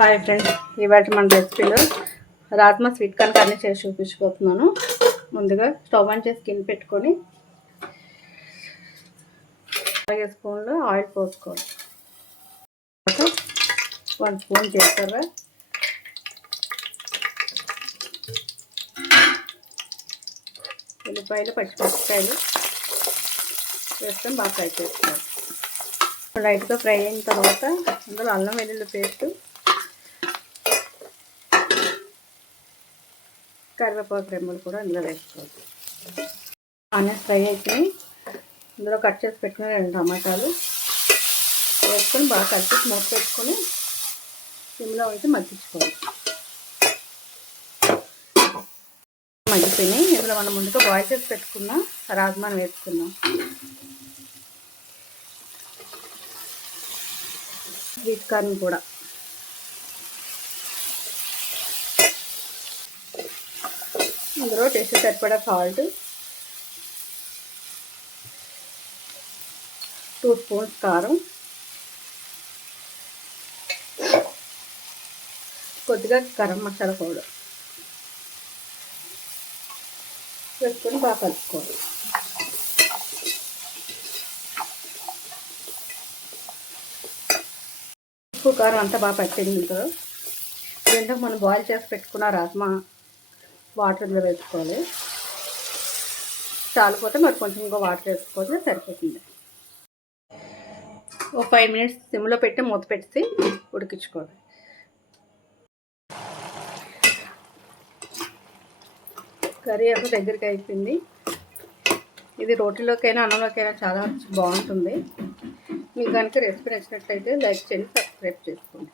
Hi friends, ఇవాళ మన రెసిపీలో rajma sweet corn curry చేసి చూపించబోతున్నాను. ముందుగా స్టవ్ ఆన్ చేసి గిన్నె పెట్టుకొని 5 స్పూన్లు ఆయిల్ పోసుకోవాలి. 1 స్పూన్ జీలకర్ర, ఉల్లిపాయలు, పచ్చిమిరపకాయలు వేసుకొని బాగా ఫ్రై చేసుకోవాలి. లైట్గా ఫ్రై అయిన తర్వాత అందులో అల్లం వెల్లుల్లి పేస్ట్, కరివేపాకు రెమ్మలు కూడా అందులో వేసుకోవాలి. ఆనియన్స్ ఫ్రై అయిపోయి అందులో కట్ చేసి పెట్టుకుని 2 టమాటాలు వేసుకొని బాగా కలిపి మూత పెట్టుకొని సిమ్లో అయితే మగ్గించుకోవాలి. మగ్గిపోయినాయి. ఇందులో మనం ముందుగా బాయిల్ చేసి పెట్టుకున్న రాజ్మాను వేసుకున్నాం. స్వీట్ కార్న్ కూడా అందులో టేస్ట్ సరిపడా సాల్ట్, 2 స్పూన్స్ కారం, కొద్దిగా గరం మసాలా పౌడర్ వేసుకొని బాగా కలుపుకోవాలి. ఉప్పు కారం అంతా బాగా పట్టింది. ఇందులో దీంట్లో మనం బాయిల్ చేసి పెట్టుకున్న రాజ్మా వాటర్లో వేసుకోవాలి. చాలిపోతే మరి కొంచెం ఇంకా వాటర్ వేసుకోవాలి, సరిపోతుంది. ఒక 5 మినిట్స్ సిమ్లో పెట్టి మూత పెట్టి ఉడికించుకోవాలి. కర్రీ అంతా దగ్గరికి అయిపోయింది. ఇది రోటీలోకైనా అన్నంలోకైనా చాలా బాగుంటుంది. మీకు కనుక రెసిపీ నచ్చినట్లయితే లైక్ చేయండి, సబ్స్క్రైబ్ చేసుకోండి.